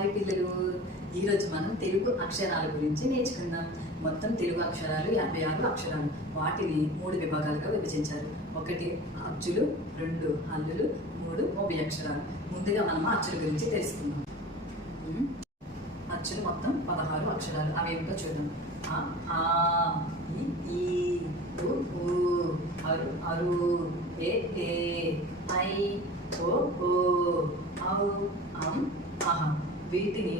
Hi పిల్లలు, ఈరోజు మనం తెలుగు అక్షరాల గురించి నేర్చుకుందాం. మొత్తం తెలుగు అక్షరాలు 56 అక్షరాలు. వాటిని 3 విభాగాలుగా విభజించారు. 1 అచ్చులు, 2 హల్లులు, 3 ఉభయాక్షరాలు. ముందుగా మనం అచ్చుల గురించి తెలుసుకుందాం. అచ్చులు మొత్తం 16 అక్షరాలు. అవి ఏమిటో చూద్దాం. ఆ, ఈ, ఉ, అరు, అరు, ఏ, ఐ, ఓ, ఔ, అహ. వీటిని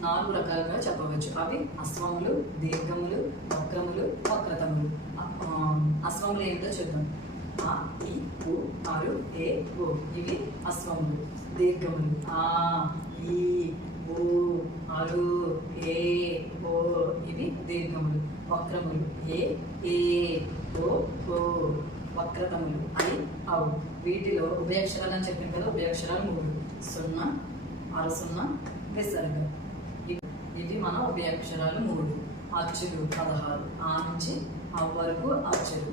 4 రకాలుగా చెప్పవచ్చు. అవి అస్వములు, దీర్ఘములు, వక్రములు, వక్రతములు. అస్వములు ఏమిటో చూద్దాం. ఆ, ఈ, ఉ, అరు, ఏ, ఓ. ఇవి అస్వములు. దీర్ఘములు ఆ, ఈ, ఊ, అరు, ఏ, ఓ. ఇవి దీర్ఘములు. వక్రములు ఏ, ఓ. వక్రతములు ఐ, ఔ. వీటిలో ఉభయాక్షరాలు అని చెప్పాను కదా, ఉభయాక్షరాలు 3: సున్నా, అరసున్నా, విసర్గ. ఇవి మన ఉభయాక్షరాలు 3. అచ్చులు 16. ఆ నుంచి ఆ వరకు అచ్చులు.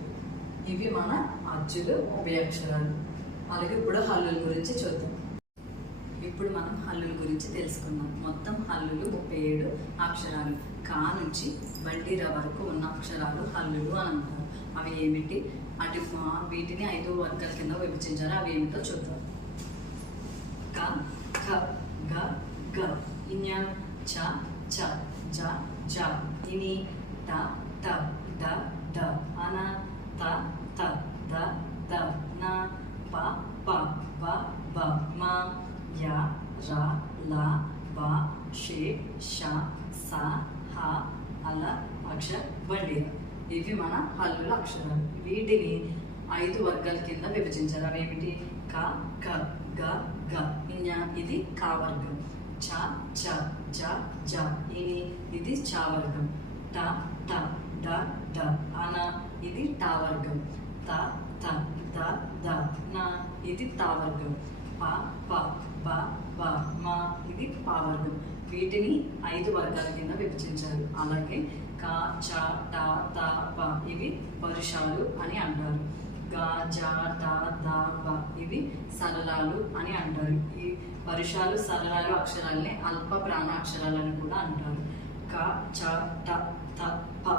ఇవి మన అచ్చులు, ఉభయాక్షరాలు. అలాగే ఇప్పుడు హల్లుల గురించి చూద్దాం. ఇప్పుడు మనం హల్లుల గురించి తెలుసుకుందాం. మొత్తం హల్లులు 37 అక్షరాలు. కా నుంచి బండిరా వరకు ఉన్న అక్షరాలు హల్లులు అని అంటారు. అవి ఏమిటి? వీటిని 5 వర్గాల కింద విభజించారు. అవి ఏమిటో చూద్దాం. క, ఖ, గ, గ, ఇన్య, చ, చ, జ, జ, ఇని, ట, ట, డ, డ, అన, త, త, ద, ద, న, ప, ప, వ, బ, మ, య, ర, ల, బ, షే, ష, స, హ, అల, అక్ష, బండిర. ఇవి మన హల్లుల అక్షరాలు. వీటిని 5 వర్గాల కింద విభజించారు. అవి ఏమిటి? క, ఖ, గ, గ, ఇన్య, ఇది కా వర్గం. చ, చ, జ, జ, ఇని, ఇది చ వర్గం. ట, ట, డ, డ, అన, ఇది ట వర్గం. త, త, ద, ద, న, ఇది త వర్గం. ప, ప, బ, బ, మ, ఇది ప వర్గం. వీటిని 5 వర్గాల కింద విభజించారు. అలాగే క, చ, ట, త, ప ఇవి పరుషాలు అని అంటారు. గ, జ, ట, ద, ప ఇవి సరళాలు అని అంటారు. ఈ పరుషాలు, సరళాలు అక్షరాలని అల్ప ప్రాణ అక్షరాలని కూడా అంటారు. క, చ, ట, త, ప,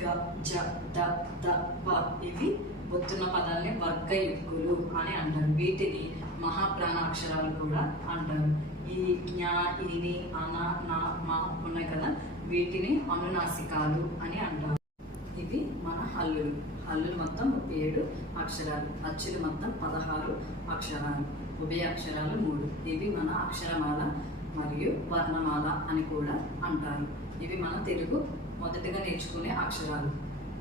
గ, జ, డ, ద, ప ఇవి ఒత్తున్న పదాలని వర్గయుక్కులు అని అంటారు. వీటిని మహాప్రాణ అక్షరాలు కూడా అంటారు. ఈ జ్ఞా, ఇని, అన, నా, మా ఉన్నాయి కదా, వీటిని అనునాసికాలు అని అంటారు. ఇవి మన హల్లులు. హల్లులు మొత్తం 37 అక్షరాలు. అచ్చులు మొత్తం 16 అక్షరాలు. ఉభయాక్షరాలు 3. ఇవి మన అక్షరమాల మరియు వర్ణమాల అని కూడా అంటారు. ఇవి మన తెలుగు మొదటగా నేర్చుకునే అక్షరాలు.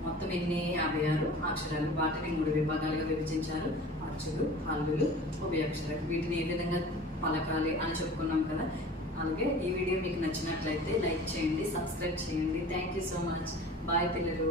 మొత్తం ఎన్ని? 56 అక్షరాలు. వాటిని 3 విభాగాలుగా విభజించారు. అచ్చులు, హల్లులు, ఉభయాక్షరాలు. వీటిని ఏ విధంగా పలకాలి అని చెప్పుకున్నాం కదా. అలాగే ఈ వీడియో మీకు నచ్చినట్లయితే లైక్ చేయండి, సబ్స్క్రైబ్ చేయండి. Thank you so much. Bye పిల్లలు.